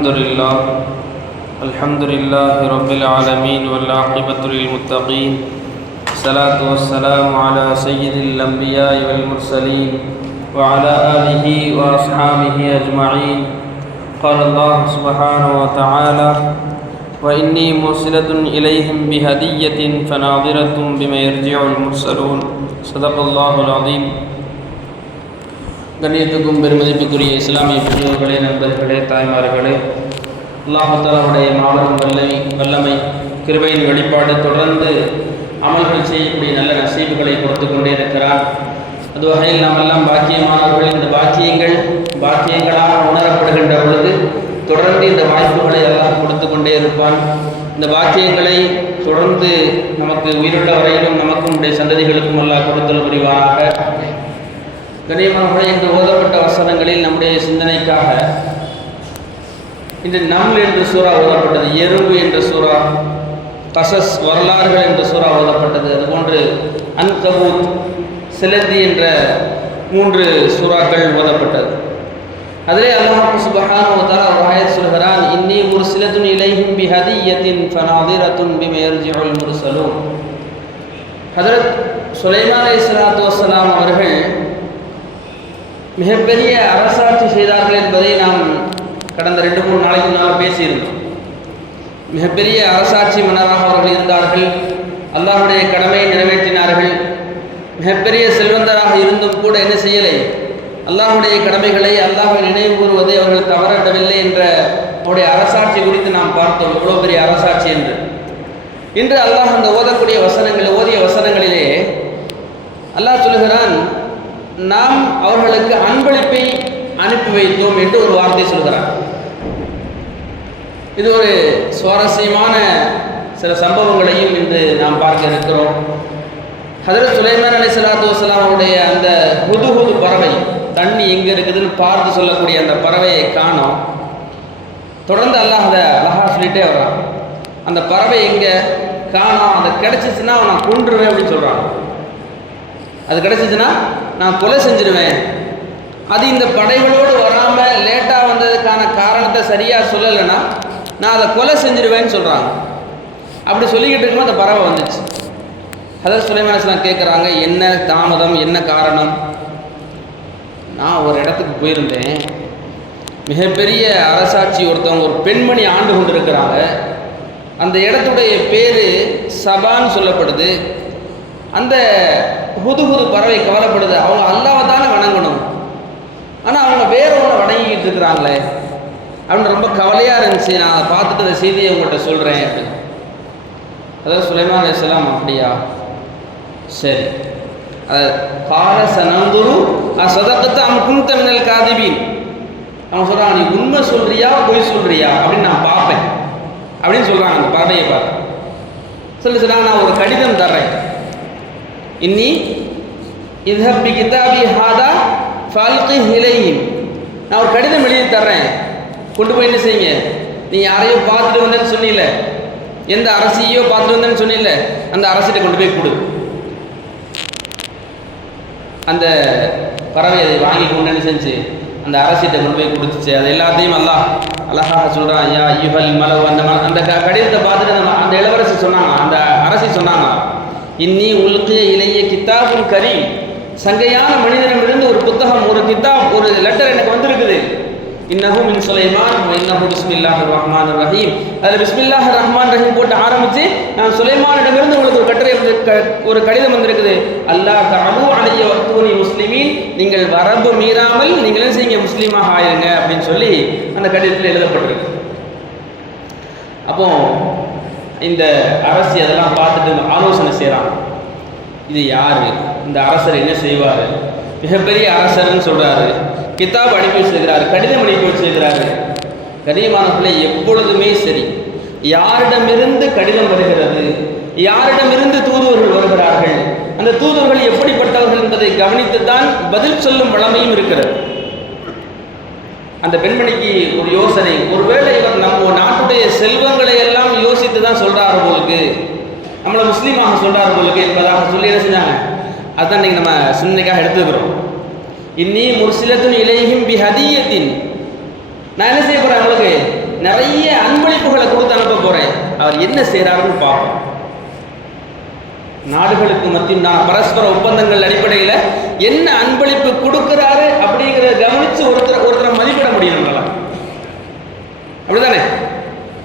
الحمد لله الحمد لله رب العالمين والعاقبة للمتقين الصلاة والسلام على سيد الأنبياء والمرسلين وعلى آله وأصحابه أجمعين. قال الله سبحانه وتعالى وإني مرسلة إليهم بهدية فناظرة بما يرجع المرسلون. صدق الله العظيم. கண்ணியத்துக்கும் பெருமதிப்புக்குரிய இஸ்லாமிய பெற்றோர்களே நண்பர்களே தாய்மார்களே அல்லாஹாலாவுடைய மாபெரும் வல்லமை வல்லமை கிருபையின் வெளிப்பாடு தொடர்ந்து அமல்கள் செய்யக்கூடிய நல்ல நசீபுகளை கொடுத்து கொண்டே இருக்கிறார். அது வகையில் நாம் எல்லாம் பாக்கியமானவர்கள். இந்த பாக்கியங்கள் பாக்கியங்களாக உணரப்படுகின்ற பொழுது தொடர்ந்து இந்த வாய்ப்புகளை எல்லாம் கொடுத்து கொண்டே இருப்பான். இந்த பாக்கியங்களை தொடர்ந்து நமக்கு உயிருள்ள வரையிலும் நமக்கும் உடைய சந்ததிகளுக்கும் எல்லாம் கொடுத்தல் புரிவாராக கனியமானவர்களே இன்று ஓதப்பட்ட வசனங்களில் நம்முடைய சிந்தனைக்காக இன்று நம் என்று சூறா ஓதப்பட்டது எறும்பு என்ற சூறா கசஸ் வரலாறுகள் என்ற சூறா ஓதப்பட்டது. அதுபோன்று அன்கபூத் சிலந்தி என்ற மூன்று சூறாக்கள் ஓதப்பட்டது. அதிலே அல்லாஹ் சுபஹானஹு வ தஆலா ஒரு ஆயத் சொல்கிறான் இன்னி முர்சிலத்துன் இலைஹிம் பி ஹதியத்தின் ஃபனாதிரத்துன் பிமா யர்ஜிஉல் முர்சலூன். ஹஜரத் சுலைமான் அலைஹிஸ்ஸலாத்து வஸ்ஸலாம் அவர்கள் மிகப்பெரிய அரசாட்சி செய்தார்கள் என்பதை நாம் கடந்த ரெண்டு மூணு நாளைக்கு முன்னால் பேசியிருந்தோம். மிகப்பெரிய அரசாட்சி மன்னராக அவர்கள் இருந்தார்கள். அல்லாஹுடைய கடமையை நிறைவேற்றினார்கள். மிகப்பெரிய செல்வந்தராக இருந்தும் கூட என்ன செய்யலை? அல்லாஹுடைய கடமைகளை அல்லாஹை நினைவு கூறுவதை அவர்கள் தவறவிடவில்லை என்ற அவருடைய அரசாட்சி குறித்து நாம் பார்த்தோம். இவ்வளோ பெரிய அரசாட்சி என்று. இன்று அல்லாஹ் அந்த ஓதக்கூடிய வசனங்கள் ஓதிய வசனங்களிலே அல்லாஹ் சொல்லுகிறான் நாம் அவர்களுக்கு அன்பளிப்பை அனுப்பி வைத்தோம் என்று ஒரு வார்த்தை சொல்கிறார். இது ஒரு சுவாரஸ்யமான சில சம்பவங்களையும் இன்று நாம் பார்க்க இருக்கிறோம். ஹதரத் சுலைமான் அலி சலாத்து வலாம் அவருடைய அந்த புது புது பறவை தண்ணி எங்கே இருக்குதுன்னு பார்த்து சொல்லக்கூடிய அந்த பறவையை காணோம். தொடர்ந்து அல்லாஹ் அதை அழகாக சொல்லிட்டே வர்றான். அந்த பறவை எங்கே காணோம் அது கிடச்சிச்சின்னா நான் கொண்டுருவேன் அப்படின்னு சொல்கிறான் அது கிடச்சிச்சின்னா நான் கொலை செஞ்சிருவேன். அது இந்த படைகளோடு வராமல் லேட்டாக வந்ததுக்கான காரணத்தை சரியாக சொல்லலைன்னா நான் அதை கொலை செஞ்சிருவேன்னு சொல்கிறாங்க அப்படி சொல்லிக்கிட்டு இருக்கும்போது அந்த பறவை வந்துச்சு. அதாவது சுலைமானஸ்லாம் கேட்குறாங்க என்ன தாமதம் என்ன காரணம்? நான் ஒரு இடத்துக்கு போயிருந்தேன். மிகப்பெரிய அரசாட்சி ஒருத்தவங்க ஒரு பெண்மணி ஆண்டு கொண்டு இருக்கிறாங்க அந்த இடத்துடைய பேர் சபான்னு சொல்லப்படுது. அந்த புது புது பறவை கவலைப்படுது. அவங்க அல்லாவை தானே வணங்கணும். ஆனால் அவங்க வேற ஒன்று வணங்கிக்கிட்டு இருக்கிறாங்களே. அப்படின்னு ரொம்ப கவலையாக இருந்துச்சு. நான் அதை பார்த்துட்டு அந்த செய்தியை உங்கள்கிட்ட சொல்கிறேன் அப்படின்னு. அதாவது சுலைமான் அலிஸ்லாம் அப்படியா? சரி. அது கால சனந்துரு சதக்கத்தை அவன் குந்த மின்னல் அவன் சொல்கிறான் நீ உண்மை சொல்கிறியா பொய் சொல்கிறியா அப்படின்னு நான் பார்ப்பேன். அப்படின்னு சொல்கிறான் அந்த பறவையை பார்த்து. சொல்லி சொன்னாங்க நான் ஒரு கடிதம் தர்றேன். இன்னி இதப் பி கிதாபி ஹாதா ஃபால்கி ஹிலையும் நான் ஒரு கடிதம் எழுதி தர்றேன். கொண்டு போய் என்ன செய்யுங்க? நீ யாரையோ பார்த்துட்டு வந்தேன்னு சொன்னில. எந்த அரசியோ பார்த்துட்டு வந்தேன்னு சொன்னில. அந்த அரசிட்ட கொண்டு போய் கொடு. அந்த பறவை அதை வாங்கி கொண்டு என்ன செஞ்சு அந்த அரசிட்ட கொண்டு போய் கொடுத்துச்சு. அது எல்லாத்தையும் அல்லா அழகாக சொல்கிறான் ஐயா யுகல் மலவு அந்த அந்த கடிதத்தை பார்த்துட்டு அந்த இளவரசி சொன்னாங்க அந்த அரசி சொன்னாங்க இன்னி உள்கிய இளைய கித்தாபும் கரீம். சங்கையான மனிதனிடமிருந்து ஒரு புத்தகம் ஒரு கித்தாப் ஒரு லெட்டர் எனக்கு வந்திருக்குது. இன்னஹு மின் சுலைமான் வ இன்னஹு பிஸ்மில்லாஹ் ரஹ்மான் ரஹீம். அதில் பிஸ்மில்லாஹ் ரஹ்மான் ரஹீம் போட்டு ஆரம்பித்து நான் சுலைமானிடமிருந்து உங்களுக்கு ஒரு கட்டுரை வந்து க- ஒரு கடிதம் வந்திருக்குது. அல்லாஹ் தஅலு அலைய வக்தூனி முஸ்லிமின். நீங்கள் வரம்பு மீறாமல் நீங்கள் என்ன செய்யுங்க முஸ்லீமாக ஆயிருங்க அப்படின்னு சொல்லி அந்த கடிதத்தில் எழுதப்பட்டிருக்கு. அப்போ இந்த அரசு அதெல்லாம் பார்த்துட்டு ஆலோசனை செய்கிறான் இது யார்? இந்த அரசர் என்ன செய்வார்? மிகப்பெரிய அரசர்னு சொல்கிறாரு கிதாப் அனுப்பி வச்சிருக்கிறாரு கடிதம் அனுப்பி வச்சிருக்கிறாரு. கனியமானவர்களே எப்பொழுதுமே சரி. யாரிடமிருந்து கடிதம் வருகிறது? யாரிடமிருந்து தூதுவர்கள் வருகிறார்கள்? அந்த தூதுவர்கள் எப்படிப்பட்டவர்கள் என்பதை கவனித்து தான் பதில் சொல்லும் வளமையும் இருக்கிறது. அந்த பெண்மணிக்கு ஒரு யோசனை. ஒருவேளை இவர் நம்ம நாட்டுடைய செல்வங்களை எல்லாம் யோசித்து தான் சொல்கிறார் போலுக்கு நம்மளை முஸ்லீமாக சொல்கிறார் போலுக்கு என்பதாக சொல்லி என்ன செஞ்சாங்க? அதுதான் இன்றைக்கி நம்ம சிந்தனைக்காக எடுத்துக்கிறோம். இன்னி முர்சிலத்தின் இலையும் பி ஹதியத்தின் நான் என்ன செய்ய போகிறேன் அவங்களுக்கு நிறைய அன்பளிப்புகளை கொடுத்து அனுப்ப போகிறேன் அவர் என்ன செய்கிறாருன்னு பார்ப்போம். நாடுகளுக்கு மத்தியும் நான் பரஸ்பர ஒப்பந்தங்கள் அடிப்படையில் என்ன அன்பளிப்பு கொடுக்கிறாரு அப்படிங்கிறத கவனித்து ஒருத்தர் ஒருத்தரை மதிப்பிட முடியும் நம்மளால. அப்படிதானே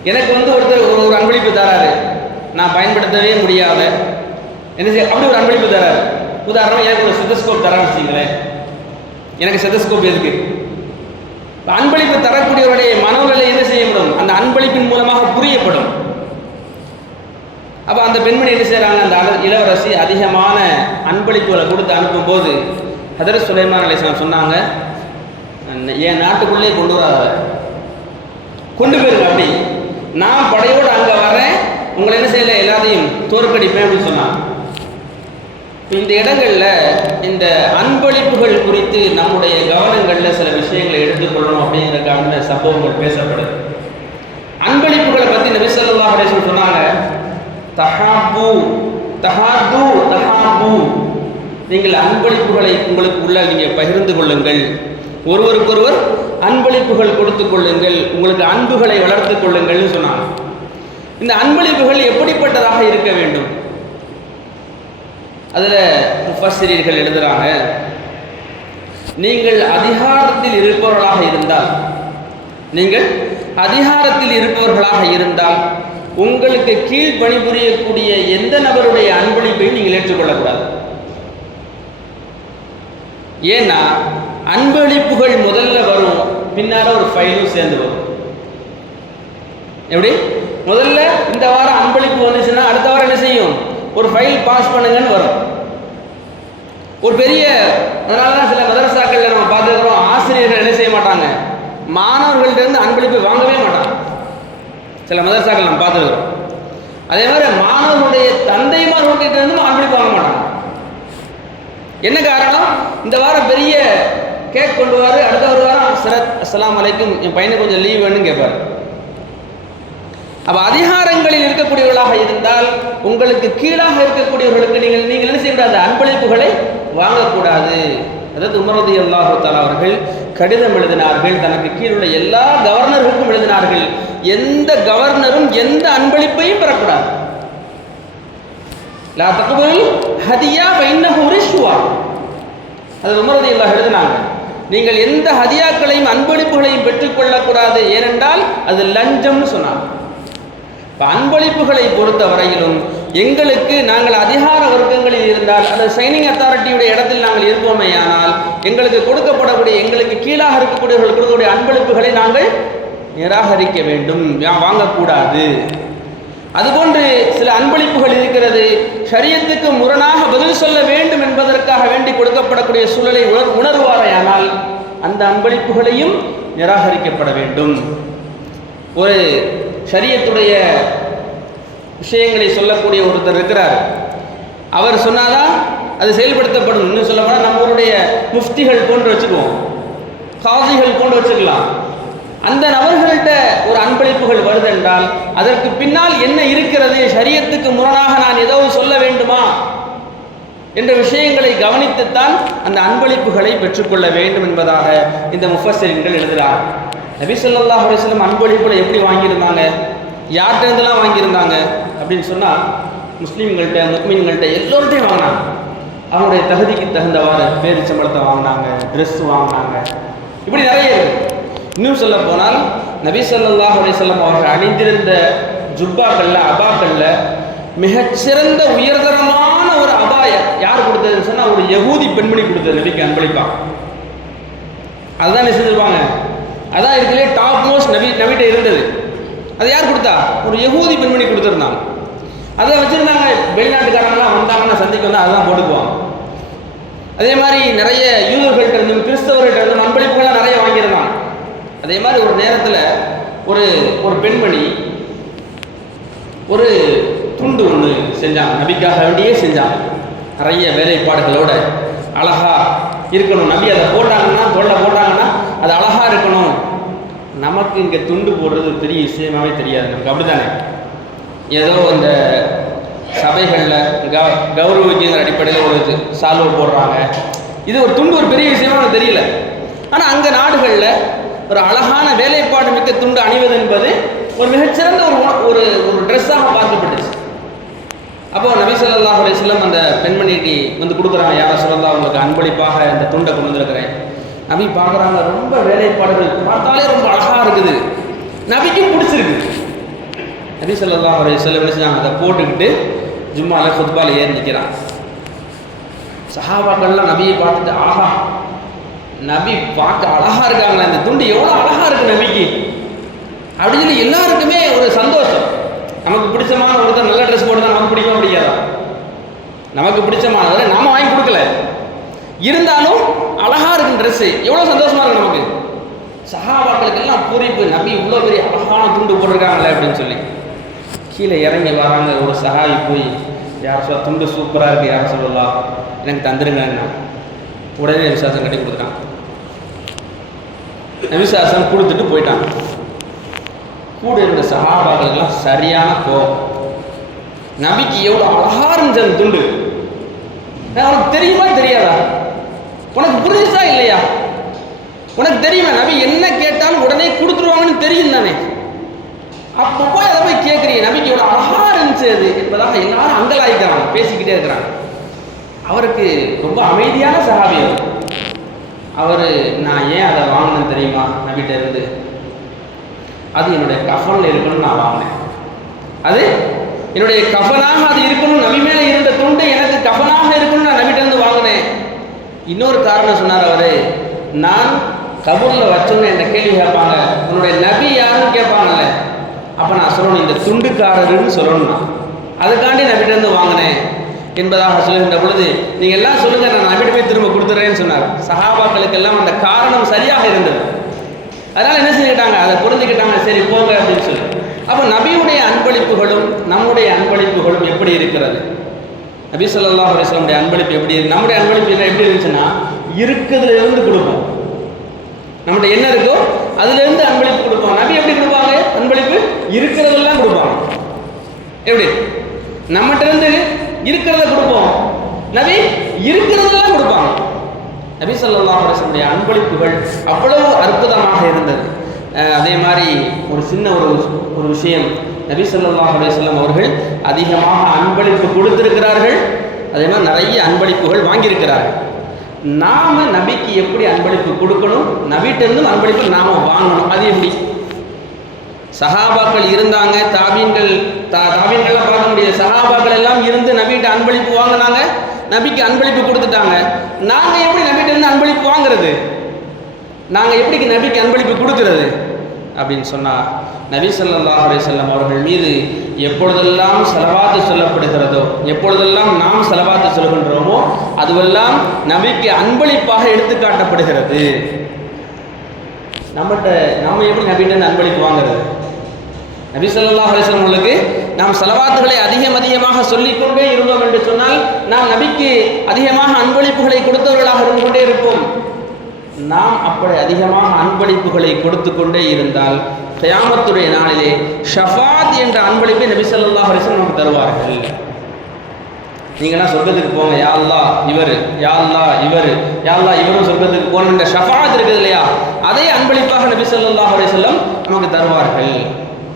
எனக்கு வந்து ஒருத்தர் ஒரு ஒரு அன்பளிப்பு தராரு. நான் பயன்படுத்தவே முடியாத. என்ன செய்ய அப்படி ஒரு அன்பளிப்பு தராரு. உதாரணம் எனக்கு ஒரு செதஸ்கோப் தரான்னு வச்சுங்களேன் எனக்கு செதஸ்கோப் எதுக்கு? அன்பளிப்பு தரக்கூடியவருடைய மனநிலை என்ன செய்யப்படும்? அந்த அன்பளிப்பின் மூலமாக புரியப்படும். அப்போ அந்த பெண்மணி என்ன செய்கிறாங்க அந்த இளவரசி அதிகமான அன்பளிப்புகளை கொடுத்து அனுப்பும்போது ஹதரத் சுலைமான் அலிஸ்லாம் சொன்னாங்க என் நாட்டுக்குள்ளே கொண்டு வராத. கொண்டு போயிருங்க அப்படி நான் படையோடு அங்கே வரேன் உங்களை என்ன செய்யல? எல்லாத்தையும் தோற்கடிப்பேன் அப்படின்னு சொன்னாங்க இந்த இடங்களில் இந்த அன்பளிப்புகள் குறித்து நம்முடைய கவனங்களில் சில விஷயங்களை எடுத்துக்கொள்ளணும் அப்படிங்கிறதுக்கான சம்பவங்கள் பேசப்படுது. அன்பளிப்புகளை பற்றி நபி ஸல்லல்லாஹு சொன்னாங்க. தஹாபு தஹாது தஹாபு. நீங்கள் அன்பளிப்புகளை உங்களுக்கு உள்ள நீங்கள் பகிர்ந்து கொள்ளுங்கள். ஒருவருக்கொருவர் அன்பளிப்புகள் கொடுத்துக் கொள்ளுங்கள். உங்களுக்கு அன்புகளை வளர்த்துக் கொள்ளுங்கள்னு சொன்னாங்க. இந்த அன்பளிப்புகள் எப்படிப்பட்டதாக இருக்க வேண்டும்? அதில் முஃபஸ்ஸிரீர்கள் எழுதுகிறாங்க நீங்கள் அதிகாரத்தில் இருப்பவர்களாக இருந்தால் நீங்கள் அதிகாரத்தில் இருப்பவர்களாக இருந்தால் உங்களுக்கு கீழ் பணிபுரியக்கூடிய எந்த நபருடைய அன்பளிப்பையும் நீங்கள் ஏற்றுக்கொள்ளக்கூடாது. ஏன்னா அன்பளிப்புகள் முதல்ல வரும் பின்னால ஒரு ஃபைலும் சேர்ந்து வரும். எப்படி? முதல்ல இந்த வாரம் அன்பளிப்பு வந்துச்சுன்னா அடுத்த வாரம் என்ன செய்யும்? ஒரு ஃபைல் பாஸ் பண்ணுங்கன்னு வரும். ஒரு பெரிய அதனால தான் சில மதரசாக்கள்ல நம்ம பார்த்துருக்கிறோம் ஆசிரியர்கள் என்ன செய்ய மாட்டாங்க? மாணவர்கள்ட்ட இருந்து அன்பளிப்பு வாங்கவே சில மதரசாக்கள் நம்ம பார்த்துருக்கிறோம். அதே மாதிரி மாணவர்களுடைய தந்தைமார்கள்ட்ட இருந்தும் அன்பளிப்பு வாங்க மாட்டாங்க. என்ன காரணம்? இந்த வாரம் பெரிய கேக் கொண்டு அடுத்த ஒரு வாரம் சரத் அஸ்லாம் அலைக்கும் என் பையனுக்கு கொஞ்சம் லீவ் வேணும்னு கேட்பார். அப்போ அதிகாரங்களில் இருக்கக்கூடியவர்களாக இருந்தால் உங்களுக்கு கீழாக இருக்கக்கூடியவர்களுக்கு நீங்கள் நீங்கள் என்ன செய்யக்கூடாது? அன்பளிப்புகளை வாங்கக்கூடாது. அதாவது உமரது அல்லாஹு அவர்கள் கடிதம் எழுதினார்கள். தனக்கு கீழுள்ள எல்லா கவர்னர்களுக்கும் எழுதினார்கள். எந்த கவர்னரும் எந்த அன்பளிப்பையும் பெறக்கூடாது. லா தகவல் ஹதியா பைன்னஹு ரிஷ்வா. அது உமரது அல்லாஹ் எழுதினாங்க. நீங்கள் எந்த ஹதியாக்களையும் அன்பளிப்புகளையும் பெற்றுக்கொள்ளக்கூடாது ஏனென்றால் அது லஞ்சம்னு சொன்னாங்க. இப்போ அன்பளிப்புகளை பொறுத்த வரையிலும் எங்களுக்கு நாங்கள் அதிகார வர்க்கங்களில் இருந்தால் அந்த சைனிங் அத்தாரிட்டியுடைய இடத்தில் நாங்கள் இருப்போமே ஆனால் எங்களுக்கு கொடுக்கப்படக்கூடிய எங்களுக்கு கீழாக இருக்கக்கூடியவர்கள் கொடுக்கக்கூடிய அன்பளிப்புகளை நாங்கள் நிராகரிக்க வேண்டும். யா- வாங்கக்கூடாது. அதுபோன்று சில அன்பளிப்புகள் இருக்கிறது. சரியத்துக்கு முரணாக பதில் சொல்ல வேண்டும் என்பதற்காக வேண்டி கொடுக்கப்படக்கூடிய சூழலை உணர் உணர்வாரையானால் அந்த அன்பளிப்புகளையும் நிராகரிக்கப்பட வேண்டும். ஒரு சரியத்துடைய விஷயங்களை சொல்லக்கூடிய ஒருத்தர் இருக்கிறார். அவர் சொன்னாதான் அது செயல்படுத்தப்படும். இன்னும் சொல்ல போனால் நம்மளுடைய முஃப்திகள் போன்று வச்சுக்குவோம். காதிகள் போன்று வச்சுக்கலாம். அந்த நபர்கள்ட்ட ஒரு அன்பளிப்புகள் வருது என்றால் அதற்கு பின்னால் என்ன இருக்கிறது? சரியத்துக்கு முரணாக நான் ஏதாவது சொல்ல வேண்டுமா? என்ற விஷயங்களை கவனித்துத்தான் அந்த அன்பளிப்புகளை பெற்றுக்கொள்ள வேண்டும் என்பதாக இந்த முஃபஸ்ஸரின்கள் எழுதுகிறார். நபி சொல்லாஹ் அலுவலம் வஸல்லம் அன்பளிப்புகளை எப்படி வாங்கியிருந்தாங்க? யார்கிட்ட இருந்தெல்லாம் வாங்கியிருந்தாங்க? அப்படின்னு சொன்னால் முஸ்லீம்கள்ட்ட முக்மீன்கள்ட்ட எல்லோர்ட்டையும் வாங்கினாங்க. அவனுடைய தகுதிக்கு தகுந்தவாறு பேரிச்சம்பளத்தை வாங்கினாங்க ட்ரெஸ் வாங்கினாங்க. இப்படி நிறைய இருக்கு. இன்னும் சொல்ல போனால் நபி சொல்லாஹ் அலைஹி வஸல்லம் அவர்கள் அணிந்திருந்த ஜுப்பாக்கள்ல அபாக்கள்ல மிகச்சிறந்த உயர்தரமான ஒரு அபாய யார் கொடுத்ததுன்னு சொன்னா ஒரு யகூதி பெண்மணி கொடுத்தது நபிக்கு அன்பளிப்பான் அதுதான் செஞ்சிருப்பாங்க? அதான் இதுலயே டாப் மோஸ்ட் நபி நபிட்ட இருந்தது. அது யார் கொடுத்தா? ஒரு யகூதி பெண்மணி கொடுத்துருந்தாங்க அதை வச்சுருந்தாங்க. வெளிநாட்டுக்காரங்களாம் வந்தாங்கன்னா சந்திக்க வந்தால் அதெல்லாம் போட்டுக்குவாங்க. அதே மாதிரி நிறைய யூதர்கள்ட்ட இருந்தும் கிறிஸ்தவர்கள்ட்ட இருந்து அன்பளிப்புகள்லாம் நிறைய வாங்கியிருந்தாங்க அதே மாதிரி ஒரு நேரத்தில் ஒரு ஒரு பெண்மணி ஒரு துண்டு ஒன்று செஞ்சாங்க நபிக்காக வேண்டியே செஞ்சாங்க நிறைய வேலைப்பாடுகளோட அழகாக இருக்கணும். நபி அதை போட்டாங்கன்னா தோல்ல போட்டாங்கன்னா அது அழகாக இருக்கணும். நமக்கு இங்கே துண்டு போடுறது பெரிய விஷயமாவே தெரியாது. நமக்கு அப்படித்தானே? ஏதோ இந்த சபைகளில் க கௌரவிக்குங்கிற அடிப்படையில் ஒரு சால்வை போடுறாங்க. இது ஒரு துண்டு ஒரு பெரிய விஷயமா எனக்கு தெரியல. ஆனால் அங்கே நாடுகளில் ஒரு அழகான வேலைப்பாடு மிக்க துண்டு அணிவது என்பது ஒரு மிகச்சிறந்த ஒரு ஒரு ஒரு ட்ரெஸ்ஸாக பார்க்கப்பட்டுச்சு. அப்போ நபி ஸல்லல்லாஹு அலைஹி அந்த பெண்மணிக்கு வந்து கொடுக்குறாங்க யாரை சொல்லலாம் உங்களுக்கு அன்பளிப்பாக இந்த துண்டை கொண்டு வந்திருக்கிறேன். நபி பார்க்குறாங்க ரொம்ப வேலைப்பாடுகள் பார்த்தாலே ரொம்ப அழகாக இருக்குது. நபிக்கும் பிடிச்சிருக்கு. நபி ஒரு சில வஸல்லம் செஞ்சாங்க? அதை போட்டுக்கிட்டு ஜும்மாவில் ஃபுட்பால் ஏறி நிற்கிறான் சஹாபாக்கள்லாம் நபியை பார்த்துட்டு ஆஹா நபி பார்க்க அழகா இருக்காங்களா இந்த துண்டு எவ்வளோ அழகாக இருக்கு நபிக்கு? அப்படின்னு சொல்லி எல்லாருக்குமே ஒரு சந்தோஷம். நமக்கு பிடிச்சமான ஒருத்தர் நல்ல ட்ரெஸ் போட்டு நமக்கு பிடிக்கும் பிடிக்காதா? நமக்கு பிடிச்சமானதில் நாம வாங்கி கொடுக்கல. இருந்தாலும் அழகாக இருக்கும் ட்ரெஸ்ஸு எவ்வளோ சந்தோஷமாக இருக்கு நமக்கு? சஹாபாக்களுக்கெல்லாம் பூரிப்பு நபி இவ்வளோ பெரிய அழகான துண்டு போட்டிருக்காங்களே அப்படின்னு சொல்லி. கீழே இறங்கி வராங்க. ஒரு சகாவி போய் யார் சொல்ல துண்டு சூப்பராக இருக்குது யார் சொல்லலாம் எனக்கு தந்துருங்கண்ணா உடனே விசுவாசம் கட்டி கொடுத்துட்டான் விசுவாசம் கொடுத்துட்டு போயிட்டான். கூட இருந்த சஹாபாக்களுக்கெல்லாம் சரியான கோபம். நபிக்கு எவ்வளோ அழகா இருந்துச்சு அந்த துண்டு. அவனுக்கு உனக்கு தெரியுமா தெரியாதா? உனக்கு புரிஞ்சுதா இல்லையா? உனக்கு தெரியுமா நபி என்ன கேட்டாலும் உடனே கொடுத்துருவாங்கன்னு தெரியும் தானே அப்போ அதை போய் கேட்குறீங்க நபிக்கு எவ்வளோ அழகாக இருந்துச்சு அது. இப்போதான் எல்லாரும் அங்கலாய்க்கிறாங்க பேசிக்கிட்டே இருக்கிறாங்க. அவருக்கு ரொம்ப அமைதியான சகாபியம் அவர் நான் ஏன் அதை வாங்கினேன் தெரியுமா? நபிட்ட இருந்து. அது என்னுடைய கஃபனில் இருக்கணும்னு நான் வாங்கினேன். அது என்னுடைய கஃபனாக அது இருக்கணும். நபி மேலே இருந்த துண்டு எனக்கு கஃபனாக இருக்கணும்னு நான் நபிட்ட இருந்து வாங்கினேன். இன்னொரு காரணம் சொன்னார் அவர். நான் கபூரில் வச்சோன்னு என்ற கேள்வி கேட்பாங்க. உன்னுடைய நபி யாருன்னு கேட்பாங்கல்ல. அப்போ நான் சொல்லணும் இந்த துண்டுக்காரர்னு சொல்லணும் நான் அதுக்காண்டி நான் இருந்து வாங்கினேன் என்பதாக சொல்லுகின்ற பொழுது நீங்கள் எல்லாம் சொல்லுங்கள் நான் நபிட்ட போய் திரும்ப கொடுத்துறேன்னு சொன்னார். சஹாபாக்களுக்கெல்லாம் அந்த காரணம் சரியாக இருந்தது. அதனால என்ன செஞ்சுக்கிட்டாங்க அதை புரிஞ்சுக்கிட்டாங்க சரி போங்க அப்படின்னு சொல்லி. அப்போ நபியுடைய அன்பளிப்புகளும் நம்முடைய அன்பளிப்புகளும் எப்படி இருக்கிறது? நபி ஸல்லல்லாஹு அலைஹி அன்பளிப்பு எப்படி நம்முடைய அன்பளிப்பு என்ன எப்படி இருந்துச்சுன்னா இருக்கிறதுல இருந்து கொடுப்போம். நம்மகிட்ட என்ன இருக்கோ அதுல இருந்து அன்பளிப்பு கொடுப்போம். நபி எப்படி கொடுப்பாங்க? அன்பளிப்பு இருக்கிறதெல்லாம் கொடுப்பாங்க எப்படி? நம்மகிட்ட இருந்து இருக்கிறத கொடுப்போம். நபி இருக்கிறதெல்லாம் கொடுப்பாங்க. நபி சொல்லலாம் அரசனுடைய அன்பளிப்புகள் அவ்வளவு அற்புதமாக இருந்தது. அதே மாதிரி ஒரு சின்ன ஒரு ஒரு விஷயம். நபி சொல்லலாம் அலைஹி அவர்கள் அதிகமாக அன்பளிப்பு கொடுத்திருக்கிறார்கள். அதே மாதிரி நிறைய அன்பளிப்புகள் வாங்கியிருக்கிறார்கள். நாம நபிக்கு எப்படி அன்பளிப்பு கொடுக்கணும்? நபிட்ட இருந்தும் அன்பளிப்பு நாம வாங்கணும். அது எப்படி? சஹாபாக்கள் இருந்தாங்க தாபீன்கள் தா தாபீன்கள்லாம் பார்க்க முடியாது. சஹாபாக்கள் எல்லாம் இருந்து நபிகிட்ட அன்பளிப்பு வாங்கினாங்க. நபிக்கு அன்பளிப்பு கொடுத்துட்டாங்க. நாங்கள் எப்படி நபிகிட்ட இருந்து அன்பளிப்பு வாங்குறது? நாங்கள் எப்படி நபிக்கு அன்பளிப்பு கொடுக்கறது? அப்படின்னு சொன்னால் நபி ஸல்லல்லாஹு அலைஹி அவர்கள் மீது எப்பொழுதெல்லாம் செலவாத்து சொல்லப்படுகிறதோ எப்பொழுதெல்லாம் நாம் செலவாத்து சொல்கின்றோமோ அதுவெல்லாம் நபிக்கு அன்பளிப்பாக எடுத்து காட்டப்படுகிறது. நம்மகிட்ட நம்ம எப்படி நபிகிட்ட இருந்து அன்பளிப்பு வாங்குறது? நபி ஸல்லல்லாஹு உங்களுக்கு அவர்களுக்கு நாம் செலவாத்துகளை அதிகம் அதிகமாக சொல்லிக்கொண்டே இருந்தோம் என்று சொன்னால் நாம் நபிக்கு அதிகமாக அன்பளிப்புகளை கொடுத்தவர்களாக இருந்து கொண்டே இருப்போம். நாம் அப்படி அதிகமாக அன்பளிப்புகளை கொடுத்து கொண்டே இருந்தால் கயாமத்துடைய நாளிலே ஷஃபாத் என்ற அன்பளிப்பை நபி ஸல்லல்லாஹு நமக்கு தருவார்கள். நீங்கள்லாம் சொர்க்கத்துக்கு போங்க யாழ்லா இவர் யாழ்லா இவர் யாழ்லா இவரும் சொர்க்கத்துக்கு போகணும் என்ற ஷஃபாத் இருக்குது இல்லையா? அதே அன்பளிப்பாக நபி சொல்லா அலைஹி நமக்கு தருவார்கள்.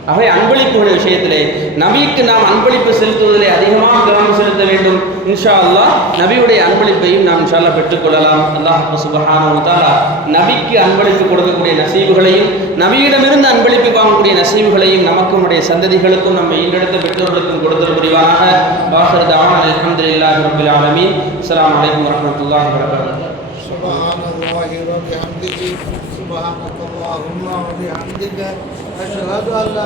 ஆகவே அன்பளிப்புடைய விஷயத்திலே நபிக்கு நாம் அன்பளிப்பு செலுத்துவதிலே அதிகமாக கவனம் செலுத்த வேண்டும் இன்ஷா அல்லாஹ் நபியுடைய அன்பளிப்பையும் நாம் இன்ஷா அல்லாஹ் பெற்றுக்கொள்ளலாம் அல்லாஹ் சுபஹானஹு வ தஆலா நபிக்கு அன்பளிப்பு கொடுக்கக்கூடிய நசீபுகளையும் நபியிடமிருந்து அன்பளிப்பு வாங்கக்கூடிய நசீபுகளையும் நமக்கும் நம்முடைய சந்ததிகளுக்கும் நம்ம ஈண்டெடுத்த பெற்றோர்களுக்கும் கொடுத்தல் புரிவானாக வாஹர் தாவான் அல்ஹம்துலில்லாஹி ரப்பில் ஆலமீன் அஸ்ஸலாமு அலைக்கும் வரஹ்மத்துல்லாஹி வபரகாத்துஹு سبحان الله وبحمده سبحانك اللهم وبحمدك أشهد أن لا